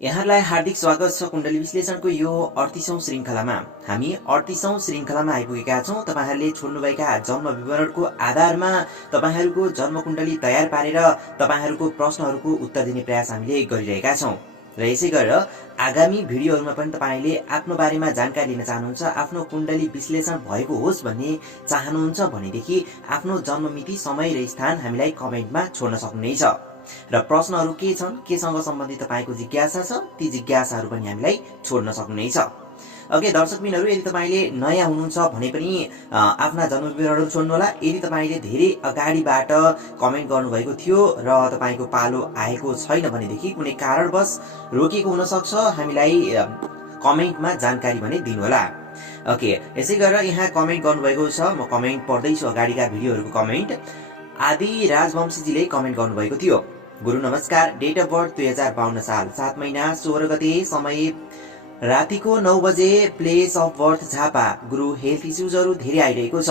यहाँलाई हार्दिक स्वागत छ कुण्डली विश्लेषणको यो 38औं श्रृङ्खलामा। हामी 38औं श्रृङ्खलामा आइपुगेका छौँ। तपाईहरुले छोड्नुभएका जन्म विवरणको आधारमा तपाईहरुको जन्म कुण्डली तयार पारेर तपाईहरुको प्रश्नहरुको उत्तर दिने प्रयास हामीले गरिरहेका छौँ। र यसै गरेर आगामी भिडियोहरुमा पनि तपाईले आफ्नो बारेमा जानकारी लिन चाहनुहुन्छ, आफ्नो कुण्डली विश्लेषण भएको होस् भन्ने चाहनुहुन्छ भनेदेखि आफ्नो जन्म मिति, समय र स्थान हामीलाई कमेन्टमा छोड्न सक्नुहुनेछ। र प्रश्नहरु के छन्, केसँग सम्बन्धित तपाईको जिज्ञासा छ, ती जिज्ञासाहरु पनि हामीलाई छोड्न सक्नुहुनेछ। ओके दर्शकबिनहरु, यदि तपाईले नयाँ हुनुहुन्छ भने पनि आफ्ना जन्म विवरणहरु छोड्नु होला। यदि तपाईले धेरै अगाडिबाट कमेन्ट गर्नुभएको थियो र तपाईको पालो आएको छैन भनेदेखि कुनै कारणवश रोकिएको हुन सक्छ, हामीलाई कमेन्टमा जानकारी भने दिनु होला। ओके, यसै गरेर यहाँ कमेन्ट गर्नुभएको छ, म कमेन्ट पढ्दै छु। अगाडिका भिडियोहरुको कमेन्ट आदि राजवंशीजीले कमेन्ट गर्नुभएको थियो। गुरु नमस्कार, डेट अफ बर्थ 2052 साल 7 महिना 16 गते, समय रातिको 9 बजे, place of birth Jhapa. Guru health इस्युजहरु धेरै आइरहेको छ,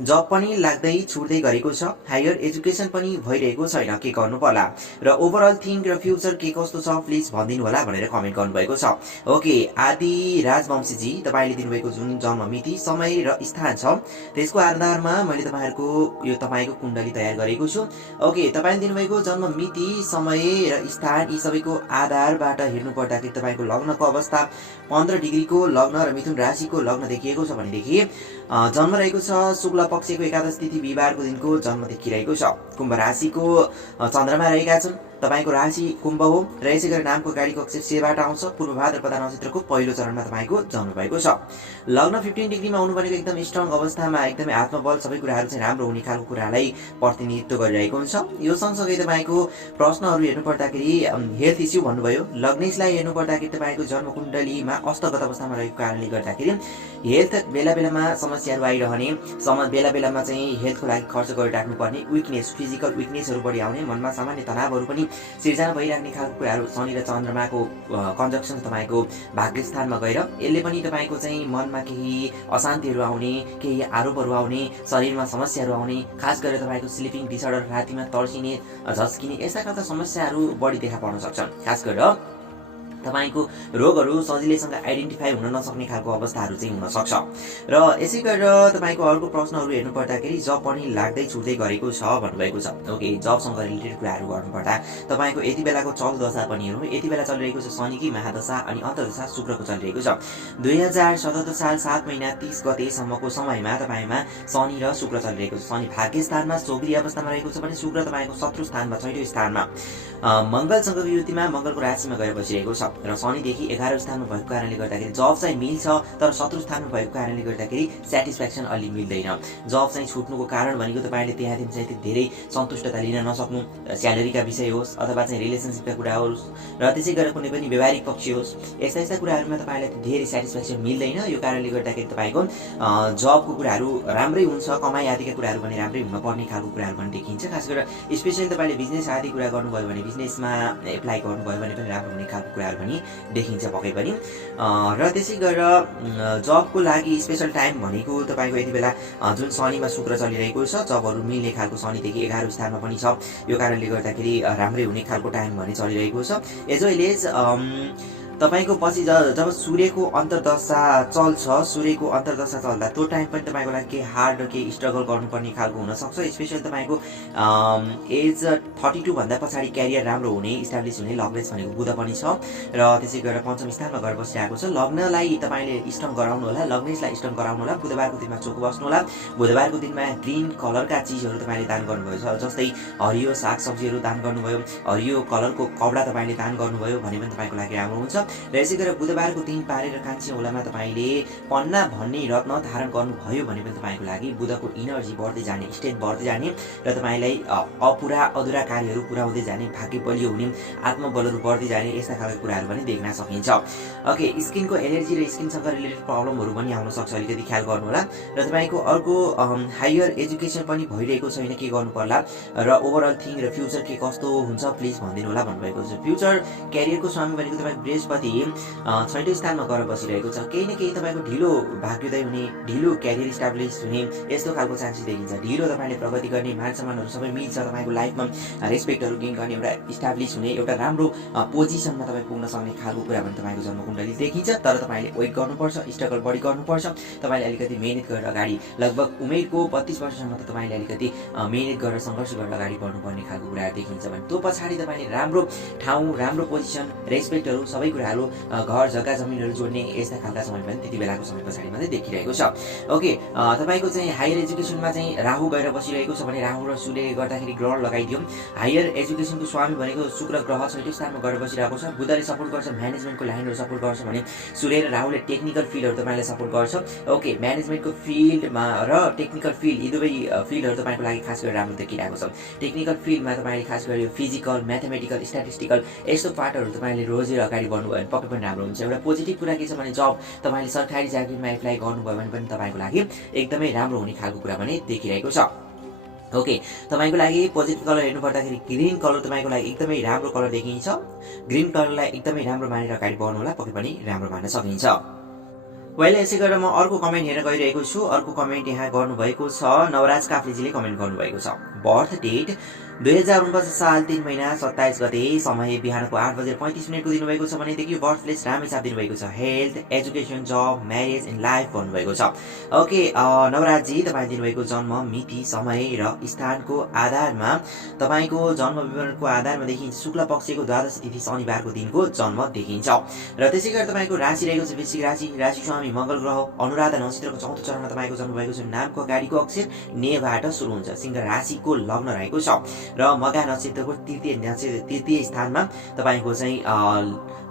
जब पनि लाग्दै छुट्दै गरेको छ, हायर एजुकेसन पनि भइरहेको छैन, के गर्नु पर्ला र ओभरअल थिंक र फ्युचर के कस्तो छ प्लिज भनिदिनु होला भनेर कमेन्ट गर्नुभएको छ। ओके आदि राजवंशीजी, तपाईले दिनुभएको जुन जन्म मिति, समय र स्थान छ त्यसको आधारमा मैले तपाईहरुको यो तपाईको कुण्डली तयार गरेको छु। ओके, तपाईले दिनुभएको जन्म मिति, समय र स्थान यी सबैको आधारबाट हेर्नु पर्दाखेरि तपाईको लग्नको अवस्था 15 डिग्रीको लग्न र मिथुन राशिको लग्न देखिएको छ भनेदेखि जन्म रहेको छ शुक्ल पक्षको एकादश तिथि बिहीबारको दिनको जन्म देखिरहेको छ। कुम्भ राशिको चन्द्रमा रहेका छन्, तपाईको राशि कुम्भ हो र यसै गरी नामको अगाडिको अक्षर सेबाट आउँछ। पूर्व भाद्रपदा नक्षत्रको पहिलो चरणमा तपाईको जन्म भएको छ। लग्न 15 डिग्रीमा हुनु भनेको एकदम स्ट्रङ अवस्थामा, एकदमै आत्मबल, सबै कुराहरु चाहिँ राम्रो हुने खालको कुरालाई प्रतिनिधित्व गरिरहेको हुन्छ। यो सँगसँगै तपाईको प्रश्नहरु हेर्नु पर्दाखेरि हेल्थ इस्यु भन्नुभयो, लग्नेशलाई हेर्नु पर्दाखेरि तपाईको जन्म कुण्डलीमा अस्तगत अवस्थामा रहेको कारणले गर्दाखेरि हेल्थ बेला बेलामा समस्याहरु आइरहने, बेला बेलामा चाहिँ हेल्थको लागि खर्च गरिराख्नु पर्ने, विकनेस, फिजिकल विकनेसहरु बढी आउने, मनमा सामान्य तनावहरु पनि सिर्जना भइराख्ने खालको कुराहरु, शनि र चन्द्रमाको कन्जक्सन तपाईको भाग्य स्थानमा गएर यसले पनि तपाईको चाहिँ मनमा केही अशान्तिहरु आउने, केही आरोपहरु आउने, शरीरमा समस्याहरु आउने, खास गरेर तपाईको स्लिपिङ डिसअर्डर, रातिमा तर्सिने, झस्किने, यस्ता खालका समस्याहरु बढी देखा पर्न सक्छन्। खास गरेर तपाईको रोगहरु सजिलैसँग आइडेन्टिफाई हुन नसक्ने खालको अवस्थाहरु चाहिँ हुन सक्छ। र यसै गरेर तपाईको अर्को प्रश्नहरु हेर्नु पर्दाखेरि जब पनि लाग्दै छुट्दै गरेको छ भन्नुभएको छ। ओके, जबसँग रिलेटेड कुराहरु गर्नु पर्दा तपाईको यति बेलाको चल दशा पनि हेरौँ। यति बेला चलिरहेको छ शनिकी महादशा अनि अन्तर्दशा शुक्रको चलिरहेको छ। 2077 साल 7 महिना 30 गतेसम्मको समयमा तपाईमा शनि र शुक्र चलिरहेको छ। शनि भाग्य स्थानमा सोग्री अवस्थामा रहेको छ भने शुक्र तपाईको शत्रु स्थानमा, छैटौं स्थानमा, मंगलसँगको युतिमा, मंगलको राशिमा गएर बसिरहेको छ। र शनिदेखि 11औं स्थानमा भएको कारणले गर्दाखेरि जब चाहिँ मिल्छ, तर शत्रु स्थानमा भएको कारणले गर्दाखेरि स्याटिस्फ्याक्सन अलि मिल्दैन। जब चाहिँ छुट्नुको कारण भनेको तपाईले त्यहाँ दिन चाहिँ धेरै सन्तुष्टता लिन नसक्नु, स्यालेरीका विषय होस् अथवा चाहिँ रिलेसनशिपका कुरा होस् र त्यसै गरेर कुनै पनि व्यवहारिक पक्ष होस्, यस्ता कुराहरुमा तपाईलाई धेरै स्याटिस्फ्याक्सन मिल्दैन। यो कारणले गर्दाखेरि तपाईको जबको कुराहरु राम्रै हुन्छ, कमाई आदिका कुराहरु पनि राम्रै हुन पर्ने खालको कुराहरु पनि देखिन्छ। खास गरेर स्पेशली तपाईले बिजनेस आदि कुरा गर्नुभयो भने, बिजनेसमा एप्लाई गर्नुभयो भने पनि राम्रो हुने खालको कुराहरु पनि देखिन्छ पक्कै पनि। र त्यसै गरेर जबको लागि स्पेशल टाइम भनेको तपाईको यति बेला जुन शनिमा शुक्र चलिरहेको छ, जबहरु मिल्ने खालको शनिदेखि 11औं स्थानमा पनि छ। यो कारणले गर्दाखेरि राम्रै हुने खालको टाइम भने चलिरहेको छ। एज वेल एज तपाईको पछि जब सूर्यको अन्तर्दशा चल्छ, सूर्यको अन्तर्दशा चल्दा त्यो टाइम पनि तपाईको लागि केही हार्ड र केही स्ट्रगल गर्नुपर्ने खालको हुन सक्छ। स्पेशली तपाईको एज 32 भन्दा पछाडि क्यारियर राम्रो हुने, इस्टाब्लिश हुने लग्नेश भनेको बुध पनि छ र त्यसै गरेर पञ्चम स्थानमा गएर बसिरहेको छ। लग्नलाई तपाईले स्ट्रङ गराउनु होला, लग्नेशलाई स्ट्रङ गराउनु होला। बुधबारको दिनमा चोखो बस्नु होला। बुधबारको दिनमा ग्रीन कलरका चीजहरु तपाईले दान गर्नुभयो, जस्तै हरियो सागसब्जीहरु दान गर्नुभयो, हरियो कलरको कपडा तपाईले दान गर्नुभयो भने पनि तपाईको लागि राम्रो हुन्छ। र यसै गरेर बुधबारको दिन पारेर कान्छी औँलामा तपाईले पन्ना भन्ने रत्न धारण गर्नुभयो भने पनि तपाईको लागि बुधको इनर्जी बढ्दै जाने, स्ट्रेन्थ बढ्दै जाने र तपाईलाई अधुरा कार्यहरु पूरा हुँदै जाने, भाग्य बलियो हुने, आत्मबलहरु बढ्दै जाने, यस्ता खालका कुराहरु पनि देख्न सकिन्छ। ओके, स्किनको एलर्जी र स्किनसँग रिलेटेड प्रब्लमहरु पनि आउन सक्छ, अलिकति ख्याल गर्नु होला। र तपाईको अर्को हायर एजुकेसन पनि भइरहेको छैन, के गर्नु पर्ला र ओभरअल थिंक र फ्युचर के कस्तो हुन्छ प्लिज भनिदिनु होला भन्नुभएको छ। फ्युचर क्यारियरको स्वामी भनेको तपाईको बृहस्पति बृहस्पति छैटौँ स्थानमा गएर बसिरहेको छ। केही न केही तपाईँको ढिलो भाग्योदय हुने, ढिलो क्यारियर इस्टाब्लिस हुने यस्तो खालको चान्सेस देखिन्छ। ढिलो तपाईँले प्रगति गर्ने, मान सम्मानहरू सबै मिल्छ, तपाईँको लाइफमा रेस्पेक्टहरू गेन गर्ने, एउटा इस्टाब्लिस हुने, एउटा राम्रो पोजिसनमा तपाईँ पुग्न सक्ने खालको कुरा पनि तपाईँको जन्मकुण्डली देखिन्छ। तर तपाईँले वेट गर्नुपर्छ, स्ट्रगल बढी गर्नुपर्छ, तपाईँले अलिकति मेहनत गरेर अगाडि, लगभग उमेरको 32 वर्षसम्म त तपाईँले अलिकति मेहनत गरेर सङ्घर्ष गरेर अगाडि बढ्नुपर्ने खालको कुराहरू देखिन्छ भने त्यो पछाडि तपाईँले राम्रो ठाउँ, राम्रो पोजिसन, रेस्पेक्टहरू सबै कुराहरू, घर जग्गा जमिनहरू जोड्ने यस्ता खालका समय पनि त्यति बेलाको समय पछाडि मात्रै देखिरहेको छ। ओके, तपाईँको चाहिँ हायर एजुकेसनमा चाहिँ राहु गएर बसिरहेको छ भने राहु र सूर्यले गर्दाखेरि ग्रहण लगाइदिउँ। हायर एजुकेसनको स्वामी भनेको शुक्र ग्रह छैटौँ स्थानमा गएर बसिरहेको छ। बुधले सपोर्ट गर्छ, म्यानेजमेन्टको लाइनहरू सपोर्ट गर्छ भने सूर्य र राहुले टेक्निकल फिल्डहरू तपाईँलाई सपोर्ट गर्छ। ओके, म्यानेजमेन्टको फिल्डमा र टेक्निकल फिल्ड यी दुवै फिल्डहरू तपाईँको लागि खास गरेर राम्रो देखिरहेको छ। टेक्निकल फिल्डमा तपाईँले खास गरी फिजिकल, म्याथमेटिकल, स्ट्याटिस्टिकल यस्तो पार्टहरू तपाईँले रोजेर अगाडि बढ्नुभयो भने पक्कै पनि राम्रो हुन्छ। एउटा पोजिटिभ कुरा के छ भने जब तपाईँले सरकारी चाकरीमा एप्लाई गर्नुभयो भने पनि तपाईँको लागि एकदमै राम्रो हुने खालको कुरा पनि देखिरहेको छ। ओके, तपाईँको लागि पोजिटिभ कलर हेर्नु पर्दाखेरि ग्रिन कलर तपाईँको लागि एकदमै राम्रो कलर देखिन्छ। ग्रिन कलरलाई एकदमै राम्रो मानेर अगाडि बढ्नु होला, पक्कै पनि राम्रो मान्न सकिन्छ। वेल, यसै गरेर म अर्को कमेन्ट हेर्न गइरहेको छु। अर्को कमेन्ट यहाँ गर्नुभएको छ, नवराज काफ्लेजीले कमेन्ट गर्नुभएको छ। बर्थ डेट 2049 साल 3 महिना 27 गते, समय बिहानको 8:35 दिनुभएको छ भनेदेखि बर्थ प्लेस रामेछाप दिनुभएको छ। Health, education, job, marriage and life भन्नुभएको छ। ओके, नवराजजी तपाईँ दिनुभएको जन्म मिति, समय र स्थानको आधारमा तपाईँको जन्म विवरणको आधारमा देखिन्छ शुक्ल पक्षको द्वादश तिथि शनिबारको दिनको जन्म देखिन्छ। र त्यसै गरी तपाईँको राशि रहेको छ वृश्चिक राशि, राशि स्वामी मंगल ग्रह, अनुराधा नक्षत्रको 4औं चरणमा तपाईँको जन्म भएको छ। नामको अगाडिको अक्षर नेबाट सुरु हुन्छ। सिंह राशिको लग्न रहेको छ र मघा नक्षत्रको तृतीय स्थानमा तपाईँको चाहिँ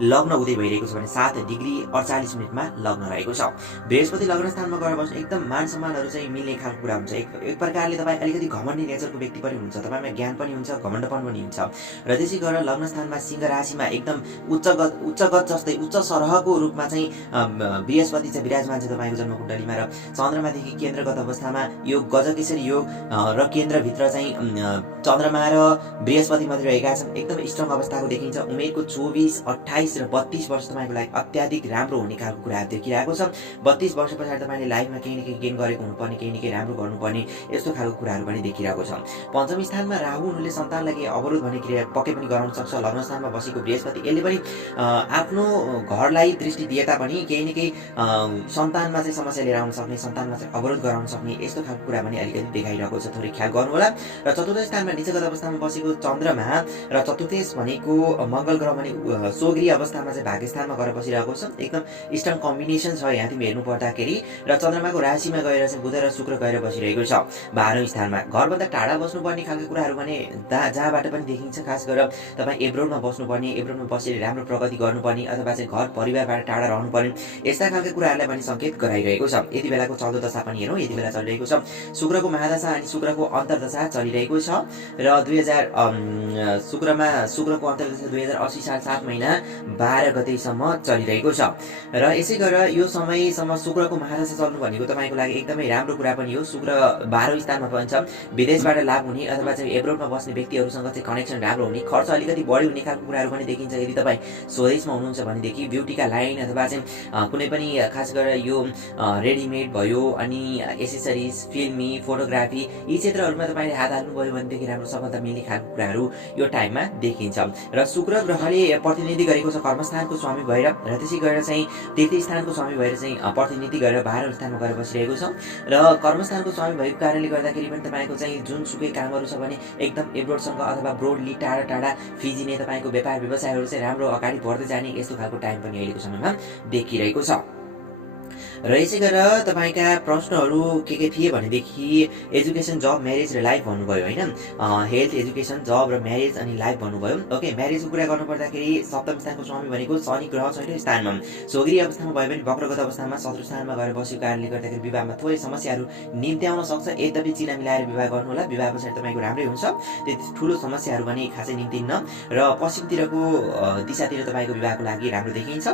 लग्न उदय भइरहेको छ भने 7:48 लग्न रहेको छ। बृहस्पति लग्न स्थानमा गएर बस्नु एकदम मान सम्मानहरू चाहिँ मिल्ने खालको कुरा हुन्छ। एक प्रकारले तपाईँ अलिकति घमण्डी नेचरको व्यक्ति पनि हुन्छ, तपाईँमा ज्ञान पनि हुन्छ, घमण्डपन पनि हुन्छ। र त्यसै गरेर लग्न स्थानमा सिंह राशिमा एकदम उच्चगत जस्तै उच्च सरहको रूपमा चाहिँ बृहस्पति चाहिँ विराजमान छ तपाईँको जन्मकुण्डलीमा। र चन्द्रमादेखि केन्द्रगत अवस्थामा योग गजकेसरी योग र केन्द्रभित्र चाहिँ चन्द्रमा र बृहस्पति मात्रै रहेका छन्। एकदम स्ट्रङ अवस्थाको देखिन्छ। उमेरको 24, 28 र 32 वर्ष तपाईँको लागि अत्याधिक राम्रो हुने खालको कुराहरू देखिरहेको छ। 32 वर्ष पछाडि तपाईँले लाइफमा केही न केही गेन गरेको हुनुपर्ने, केही न केही राम्रो गर्नुपर्ने यस्तो खालको कुराहरू पनि देखिरहेको छ। पञ्चम स्थानमा राहु हुनुले सन्तानलाई केही अवरोध भन्ने क्रिया पक्कै पनि गराउन सक्छ। लग्न स्थानमा बसेको बृहस्पति यसले पनि आफ्नो घरलाई दृष्टि दिए तापनि केही न केही सन्तानमा चाहिँ समस्या लिएर आउन सक्ने, सन्तानमा चाहिँ अवरोध गराउन सक्ने यस्तो खालको कुरा पनि अलिकति देखाइरहेको छ। थोरै ख्याल गर्नु होला। र चतुर्थ स्थानमा नीचगत अवस्थामा बसेको चन्द्रमा र चतुर्थ भनेको मंगल ग्रह भने सोग्री अवस्थामा चाहिँ भाग्यस्थानमा गएर बसिरहेको छ। एकदम स्ट्रङ कम्बिनेसन छ यहाँ तिमी हेर्नु पर्दाखेरि। र चन्द्रमाको राशिमा गएर चाहिँ बुध र शुक्र गएर बसिरहेको छ। 12औं स्थानमा घरभन्दा टाढा बस्नुपर्ने खालको कुराहरू भने जहाँबाट पनि देखिन्छ। खास गरेर तपाईँ एब्रोडमा बस्नुपर्ने, एब्रोडमा बसेर राम्रो प्रगति गर्नुपर्ने अथवा चाहिँ घर परिवारबाट टाढा रहनुपर्ने यस्ता खालका कुराहरूलाई पनि सङ्केत गराइरहेको छ। यति बेलाको चल्दो दशा पनि हेरौँ। यति बेला चलिरहेको छ शुक्रको महादशा अनि शुक्रको अन्तर्दशा चलिरहेको छ। र शुक्रको अन्तर्दशा 2080 साल 7 महिना 12 गतेसम्म चलिरहेको छ। र यसै गरेर यो समयसम्म शुक्रको महादशा चल्नु भनेको तपाईँको लागि एकदमै राम्रो कुरा पनि हो। शुक्र 12औं स्थानमा पनि छ। विदेशबाट लाभ हुने अथवा चाहिँ एब्रोडमा बस्ने व्यक्तिहरूसँग चाहिँ कनेक्सन राम्रो हुने, खर्च अलिकति बढी हुने खालको कुराहरू पनि देखिन्छ। यदि तपाईँ स्वदेशमा हुनुहुन्छ भनेदेखि ब्युटीका लाइन अथवा चाहिँ कुनै पनि खास गरेर यो रेडिमेड भयो अनि एसेसरिज, फिल्मी, फोटोग्राफी यी क्षेत्रहरूमा तपाईँले हात हाल्नुभयो भनेदेखि राम्रो सफलता मिल्ने खालको कुराहरू यो टाइममा देखिन्छ। र शुक्र ग्रहले प्रतिनिधि गरेको छ कर्मस्थानको स्वामी भएर र त्यसै गरेर चाहिँ तृतीय स्थानको स्वामी भएर चाहिँ प्रतिनिधि गरेर 12औं स्थानमा गएर बसिरहेको छ। र कर्मस्थानको स्वामी भएको कारणले गर्दाखेरि पनि तपाईँको चाहिँ जुनसुकै कामहरू छ भने एकदम एब्रोडसँग अथवा ब्रोडली टाढा टाढा फिजिने तपाईँको व्यापार व्यवसायहरू चाहिँ राम्रो अगाडि बढ्दै जाने यस्तो खालको टाइम पनि अहिलेको समयमा देखिरहेको छ। र यसै गरेर तपाईँका प्रश्नहरू के थिए भनेदेखि एजुकेसन, जब, म्यारेज र लाइफ भन्नुभयो होइन। हेल्थ, एजुकेसन, जब र म्यारेज अनि लाइफ भन्नुभयो। ओके, म्यारेजको कुरा गर्नुपर्दाखेरि सप्तम स्थानको स्वामी भनेको शनि ग्रह छैटौं स्थानमा सोग्री अवस्थामा भयो भने वक्रगत अवस्थामा शत्रु स्थानमा गएर बसेको कारणले गर्दाखेरि विवाहमा थोरै समस्याहरू निम्ति आउन सक्छ। यद्यपि चिना मिलाएर विवाह गर्नु होला। विवाह पछाडि तपाईँको राम्रै हुन्छ, त्यति ठुलो समस्याहरू पनि खासै निम्तिन्न। र पश्चिमतिरको दिशातिर तपाईँको विवाहको लागि राम्रो देखिन्छ।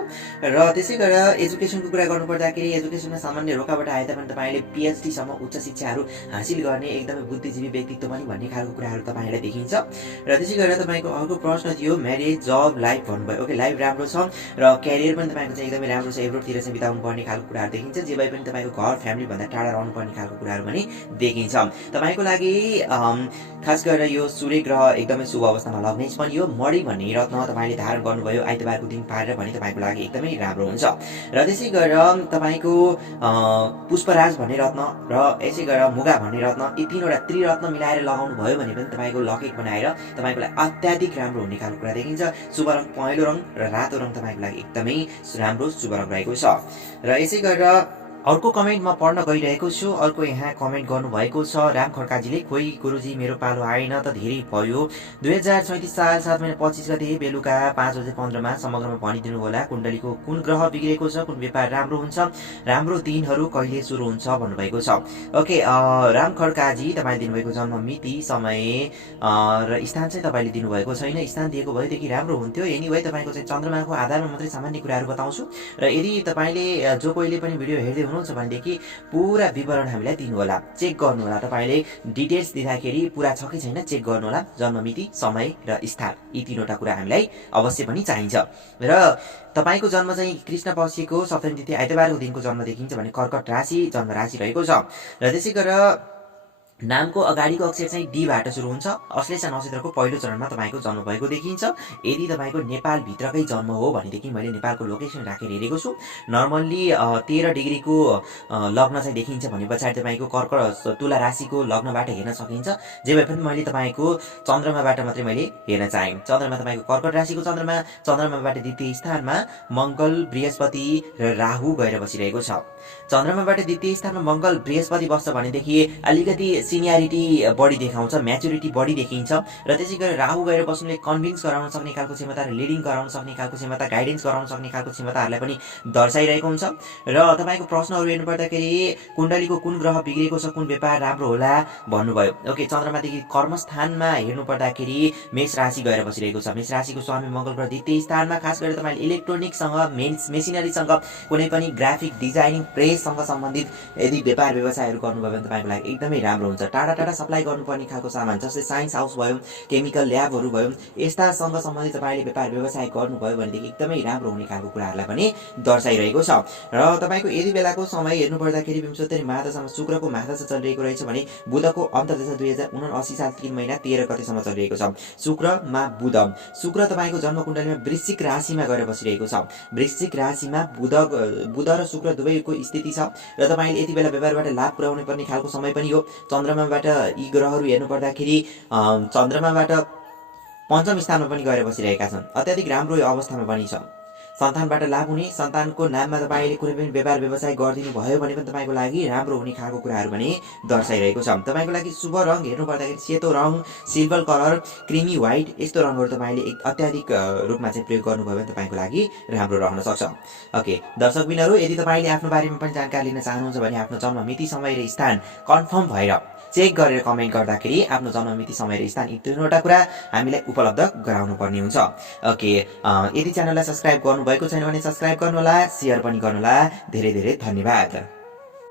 र त्यसै गरेर एजुकेसनको कुरा गर्नुपर्दाखेरि एजुकेसनमा सामान्य रोकाबाट आए तापनि तपाईँले PhD सम्म उच्च शिक्षाहरू हासिल गर्ने एकदमै बुद्धिजीवी व्यक्तित्व पनि भन्ने खालको कुराहरू तपाईँलाई देखिन्छ। र त्यसै गरेर तपाईँको अर्को प्रश्न थियो म्यारेज, जब, लाइफ भन्नुभयो। ओके, लाइफ राम्रो छ र क्यारियर पनि तपाईँको चाहिँ एकदमै राम्रो छ, एब्रोडतिर चाहिँ बिताउनु पर्ने खालको कुराहरू देखिन्छ। जे भए पनि तपाईँको घर फ्यामिली भन्दा टाढा रहनु पर्ने खालको कुराहरू पनि देखिन्छ। तपाईँको लागि खास गरेर यो सूर्य ग्रह एकदमै शुभ अवस्थामा लग्नेछ पनि हो। मणि भन्ने रत्न तपाईँले धारण गर्नुभयो आइतबारको दिन पारेर भने तपाईँको लागि एकदमै राम्रो हुन्छ। र त्यसै गरेर तपाईँको पुष्पराज भन्ने रत्न र यसै गरेर मुगा भन्ने रत्न, यी तीनवटा त्रिरत्न मिलाएर लगाउनु भयो भने पनि तपाईँको लकेट बनाएर तपाईँको लागि अत्याधिक राम्रो हुने खालको कुरा देखिन्छ। शुभ रङ पहेँलो रङ र रातो रङ तपाईँको लागि एकदमै राम्रो शुभ रङ रहेको छ। र यसै गरेर अर्को कमेन्ट म पढ्न गइरहेको छु। अर्को यहाँ कमेन्ट गर्नुभएको छ राम खड्काजीले, खोइ गुरुजी मेरो पालो आएन त धेरै भयो। 2037 साल 7 महिना 25 गते बेलुका 5:15 समग्रमा भनिदिनु होला कुण्डलीको कुन ग्रह बिग्रेको छ, कुन व्यापार राम्रो हुन्छ, राम्रो दिनहरू कहिले सुरु हुन्छ भन्नुभएको छ। ओके, राम खड्काजी तपाईँले दिनुभएको जन्म मिति, समय र स्थान चाहिँ तपाईँले दिनुभएको छैन। स्थान दिएको भएदेखि राम्रो हुन्थ्यो। एनिवे तपाईँको चाहिँ चन्द्रमाको आधारमा मात्रै सामान्य कुराहरू बताउँछु। र यदि तपाईँले जो कोहीले पनि भिडियो हेर्दै हुनुहुन्छ भनेदेखि पुरा विवरण हामीलाई दिनुहोला, चेक गर्नुहोला। तपाईँले डिटेल्स दिँदाखेरि पुरा छ कि छैन चेक गर्नुहोला। जन्ममिति, समय र स्थान, यी तीनवटा कुरा हामीलाई अवश्य पनि चाहिन्छ। र तपाईँको जन्म चाहिँ कृष्ण पक्षको सप्तमी तिथि आइतबारको दिनको जन्म देखिन्छ भने कर्कट राशि जन्म राशि रहेको छ। र त्यसै गरेर नामको अगाडिको अक्षर चाहिँ डीबाट सुरु हुन्छ। अश्लेषा नक्षत्रको पहिलो चरणमा तपाईँको जन्म भएको देखिन्छ। यदि तपाईँको नेपालभित्रकै जन्म हो भनेदेखि मैले नेपालको लोकेसन राखेर हेरेको छु। नर्मल्ली 13 डिग्रीको लग्न चाहिँ देखिन्छ भने पछाडि तपाईँको कर्कट तुला राशिको लग्नबाट हेर्न सकिन्छ। जे भए पनि मैले तपाईँको चन्द्रमाबाट मात्रै मैले हेर्न चाहेँ। चन्द्रमा तपाईँको कर्कट राशिको चन्द्रमा, चन्द्रमाबाट द्वितीय स्थानमा मङ्गल, बृहस्पति र राहु गएर बसिरहेको छ। चन्द्रमाबाट द्वितीय स्थानमा मङ्गल बृहस्पति बस्छ भनेदेखि अलिकति सिनियरिटी बढी देखाउँछ, म्याच्युरिटी बढी देखिन्छ। र त्यसै गरी राहु गएर बस्नुले कन्भिन्स गराउन सक्ने खालको क्षमता र लिडिङ गराउन सक्ने खालको क्षमता, गाइडेन्स गराउन सक्ने खालको क्षमताहरूलाई पनि दर्शाइरहेको हुन्छ। र तपाईँको प्रश्नहरू हेर्नु पर्दाखेरि कुण्डलीको कुन ग्रह बिग्रेको छ, कुन व्यापार राम्रो होला भन्नुभयो। ओके, चन्द्रमादेखि कर्मस्थानमा हेर्नु पर्दाखेरि मेष राशि गएर बसिरहेको छ। मेष राशिको स्वामी मङ्गल ग्रह द्वितीय स्थानमा। खास गरेर तपाईँले इलेक्ट्रोनिकसँग, मेसिनरीसँग, कुनै पनि ग्राफिक डिजाइनिङ, प्रेससँग सम्बन्धित यदि व्यापार व्यवसायहरू गर्नुभयो भने तपाईँको लागि एकदमै राम्रो हुन्छ। टाढा टाढा सप्लाई गर्नुपर्ने खालको सामान जस्तै साइन्स हाउस भयो, केमिकल ल्याबहरू भयो, यस्तासँग सम्बन्धित तपाईँले व्यापार व्यवसाय गर्नुभयो भनेदेखि एकदमै राम्रो हुने खालको कुराहरूलाई पनि दर्शाइरहेको छ। र तपाईँको यदि बेलाको समय हेर्नु पर्दाखेरि विंशोत्तरी महादशामा शुक्रको महादशा चलिरहेको रहेछ भने बुधको अन्तर्दशा 2079 साल 3 महिना 13 गतेसम्म चलिरहेको छ। शुक्रमा बुध, शुक्र तपाईँको जन्म कुण्डलीमा वृश्चिक राशिमा गएर बसिरहेको छ। वृश्चिक राशिमा बुध र शुक्र दुवैको स्थिति छ। र तपाईँले यति बेला व्यापारबाट लाभ पुर्याउनु पर्ने खालको समय पनि हो। चन्द्रमाबाट यी ग्रहहरू हेर्नु पर्दाखेरि चन्द्रमाबाट पञ्चम स्थानमा पनि गएर बसिरहेका छन्। अत्याधिक राम्रो अवस्थामा पनि छ। सन्तानबाट लाभ हुने, सन्तानको नाममा तपाईँले कुनै पनि व्यापार व्यवसाय गरिदिनु भयो भने पनि तपाईँको लागि राम्रो हुने खालको कुराहरू पनि दर्शाइरहेको छ। तपाईँको लागि शुभ रङ हेर्नु पर्दाखेरि सेतो रङ, सिल्भर कलर, क्रिमी व्हाइट यस्तो रङहरू तपाईँले अत्याधिक रूपमा चाहिँ प्रयोग गर्नुभयो भने तपाईँको लागि राम्रो रहन सक्छ। ओके दर्शकबिनहरू, यदि तपाईँले आफ्नो बारेमा पनि जानकारी लिन चाहनुहुन्छ भने आफ्नो जन्म मिति, समय र स्थान कन्फर्म भएर चेक गरेर कमेन्ट गर्दाखेरि आफ्नो जन्म मिति, समय र स्थान यी तीनवटा कुरा हामीलाई उपलब्ध गराउनु पर्ने हुन्छ। ओके, यदि च्यानललाई सब्सक्राइब गर्नुभएको छैन भने सब्सक्राइब गर्नुहोला, सेयर पनि गर्नुहोला। धेरै धेरै धन्यवाद।